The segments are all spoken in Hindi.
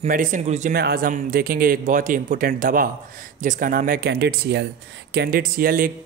मेडिसिन गुरुजी में आज हम देखेंगे एक बहुत ही इम्पोर्टेंट दवा जिसका नाम है कैंडिड सीएल। कैंडिड सीएल एक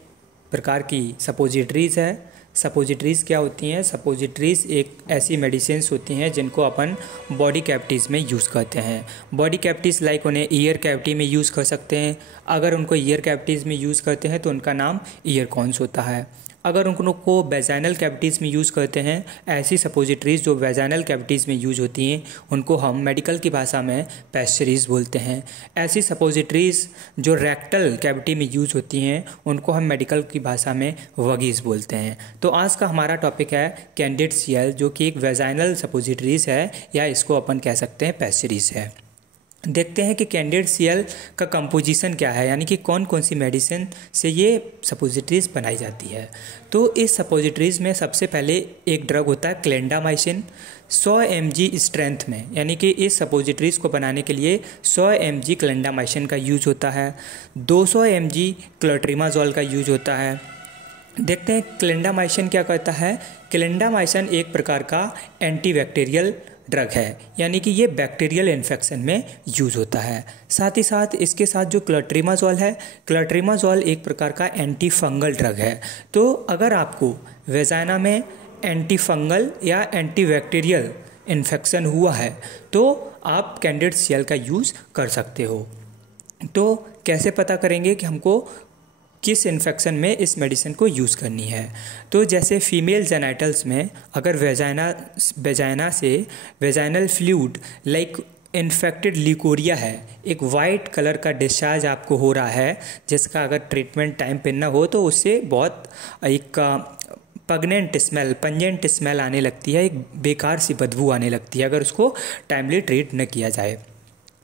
प्रकार की सपोजिटरीज़ है। सपोजिटरीज़ क्या होती हैं? सपोजिटरीज़ एक ऐसी मेडिसिन्स होती हैं जिनको अपन बॉडी कैविटीज़ में यूज़ करते हैं। बॉडी कैविटीज़ लाइक उन्हें ईयर कैविटी में यूज़ कर सकते हैं। अगर उनको ईयर कैविटीज़ में यूज़ करते हैं तो उनका नाम ईयर कॉन्स होता है। अगर उनको वेजाइनल कैविटीज़ में यूज़ करते हैं, ऐसी सपोजिटरीज़ जो वेजाइनल कैविटीज़ में यूज होती हैं उनको हम मेडिकल की भाषा में पैस्चरीज़ बोलते हैं। ऐसी सपोजिटरीज़ जो रेक्टल कैविटी में यूज होती हैं उनको हम मेडिकल की भाषा में वगीज़ बोलते हैं। तो आज का हमारा टॉपिक है कैंडिड सीएल, जो कि एक वेजाइनल सपोजिटरीज़ है या इसको अपन कह सकते हैं पैस्चरीज़ है। देखते हैं कि कैंडिड सीएल का कंपोजिशन क्या है, यानी कि कौन कौन सी मेडिसिन से ये सपोजिटरीज़ बनाई जाती है। तो इस सपोजिटरीज़ में सबसे पहले एक ड्रग होता है क्लेंडामाइसिन 100 mg स्ट्रेंथ में, यानी कि इस सपोजिटरीज़ को बनाने के लिए 100 mg क्लेंडामाइसिन का यूज होता है। 200 mg क्लोट्रिमाजोल का यूज होता है। देखते हैं क्लेंडामाइसिन क्या करता है। क्लेंडामाइसिन एक प्रकार का एंटीबैक्टीरियल ड्रग है, यानी कि ये बैक्टीरियल इन्फेक्शन में यूज होता है। साथ ही साथ इसके साथ जो क्लोट्रिमाजोल है, क्लोट्रिमाजोल एक प्रकार का एंटी फंगल ड्रग है। तो अगर आपको वेजाइना में एंटी फंगल या एंटी बैक्टीरियल इन्फेक्शन हुआ है तो आप कैंडिड सीएल का यूज़ कर सकते हो। तो कैसे पता करेंगे कि हमको किस इन्फेक्शन में इस मेडिसिन को यूज़ करनी है? तो जैसे फीमेल जेनाइटल्स में अगर वेजाइना से vaginal fluid like infected leucorrhoea है, एक वाइट कलर का डिस्चार्ज आपको हो रहा है, जिसका अगर ट्रीटमेंट टाइम पे ना हो तो उससे बहुत एक पंजेंट स्मेल आने लगती है, एक बेकार सी बदबू आने लगती है अगर उसको टाइमली ट्रीट न किया जाए।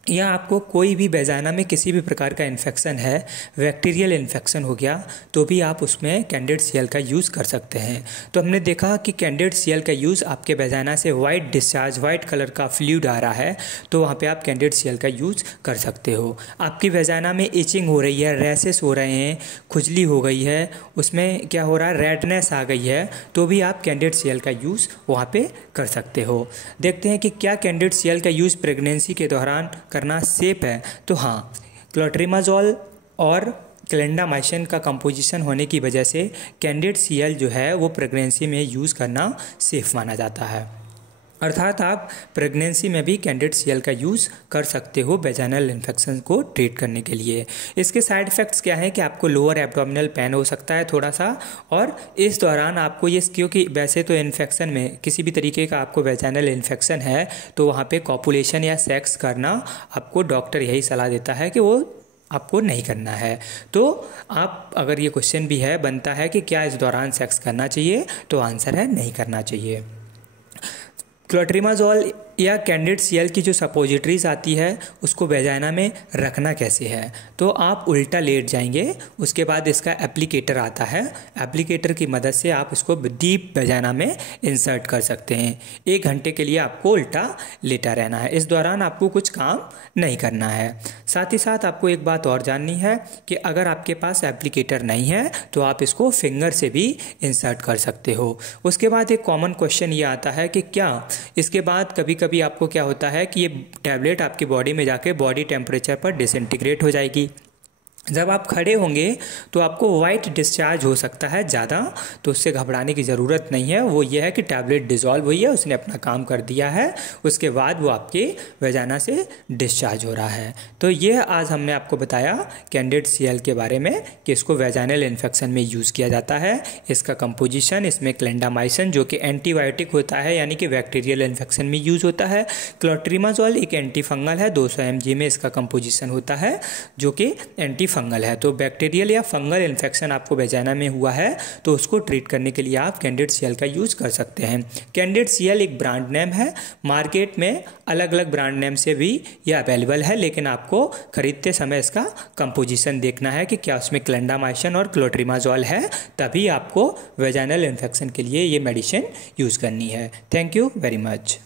या आपको कोई भी वेजाइना में किसी भी प्रकार का इन्फेक्शन है, बैक्टीरियल इन्फेक्शन हो गया, तो भी आप उसमें कैंडिड सीएल का यूज़ कर सकते हैं। तो हमने देखा कि कैंडिड सीएल का यूज़ आपके वेजाइना से वाइट डिस्चार्ज, वाइट कलर का फ्लूइड आ रहा है तो वहाँ पे आप कैंडिड सीएल का यूज़ कर सकते हो। आपकी वेजाइना में इचिंग हो रही है, रैसेस हो रहे हैं, खुजली हो गई है, उसमें क्या हो रहा है, रेडनेस आ गई है, तो भी आप कैंडिड सीएल का यूज़ वहाँ पर कर सकते हो। देखते हैं कि क्या कैंडिड सीएल का यूज़ प्रेगनेंसी के दौरान करना सेफ है। तो हाँ, क्लोट्रिमाजोल और क्लेंडामाइसिन का कंपोजिशन होने की वजह से कैंडिड सीएल जो है वो प्रेगनेंसी में यूज़ करना सेफ माना जाता है। अर्थात आप प्रेगनेंसी में भी कैंडिड सीएल का यूज़ कर सकते हो वेजाइनल इन्फेक्शन को ट्रीट करने के लिए। इसके साइड इफ़ेक्ट्स क्या हैं कि आपको लोअर एब्डोमिनल पेन हो सकता है थोड़ा सा, और इस दौरान आपको ये, क्योंकि वैसे तो इन्फेक्शन में किसी भी तरीके का आपको वेजाइनल इन्फेक्शन है तो वहाँ पे कॉपुलेशन या सेक्स करना आपको डॉक्टर यही सलाह देता है कि वो आपको नहीं करना है। तो आप, अगर ये क्वेश्चन भी है बनता है कि क्या इस दौरान सेक्स करना चाहिए, तो आंसर है नहीं करना चाहिए। क्लोट्रिमाजोल या कैंडिड सीएल की जो सपोजिटरीज आती है उसको वेजाइना में रखना कैसे है? तो आप उल्टा लेट जाएंगे, उसके बाद इसका एप्लीकेटर आता है, एप्लीकेटर की मदद से आप इसको डीप वेजाइना में इंसर्ट कर सकते हैं। 1 घंटे के लिए आपको उल्टा लेटा रहना है, इस दौरान आपको कुछ काम नहीं करना है। साथ ही साथ आपको एक बात और जाननी है कि अगर आपके पास एप्लीकेटर नहीं है तो आप इसको फिंगर से भी इंसर्ट कर सकते हो। उसके बाद एक कॉमन क्वेश्चन ये आता है कि क्या इसके बाद कभी कभी आपको क्या होता है कि ये टैबलेट आपकी बॉडी में जाके बॉडी टेम्परेचर पर डिसइंटीग्रेट हो जाएगी। जब आप खड़े होंगे तो आपको वाइट डिस्चार्ज हो सकता है ज़्यादा, तो उससे घबराने की ज़रूरत नहीं है। वो ये है कि टैबलेट डिज़ोल्व हुई है, उसने अपना काम कर दिया है, उसके बाद वो आपके वेजाइना से डिस्चार्ज हो रहा है। तो ये आज हमने आपको बताया कैंडिड सीएल के बारे में कि इसको वेजाइनल इन्फेक्शन में यूज़ किया जाता है। इसका कंपोजिशन, इसमें क्लेंडामाइसिन जो कि एंटीबायोटिक होता है, यानी कि बैक्टीरियल इन्फेक्शन में यूज़ होता है। क्लोट्रिमाजोल एक एंटी फंगल है, 200 mg में इसका कंपोजिशन होता है जो कि एंटी फंगल है। तो बैक्टीरियल या फंगल इन्फेक्शन आपको वेजाइना में हुआ है तो उसको ट्रीट करने के लिए आप कैंडिड सीएल का यूज़ कर सकते हैं। कैंडिड सीएल एक ब्रांड नेम है, मार्केट में अलग अलग ब्रांड नेम से भी ये अवेलेबल है, लेकिन आपको खरीदते समय इसका कंपोजिशन देखना है कि क्या उसमें क्लेंडामाइसिन और क्लोट्रिमाजोल है, तभी आपको वेजाइनल इन्फेक्शन के लिए ये मेडिसिन यूज़ करनी है। Thank you very much.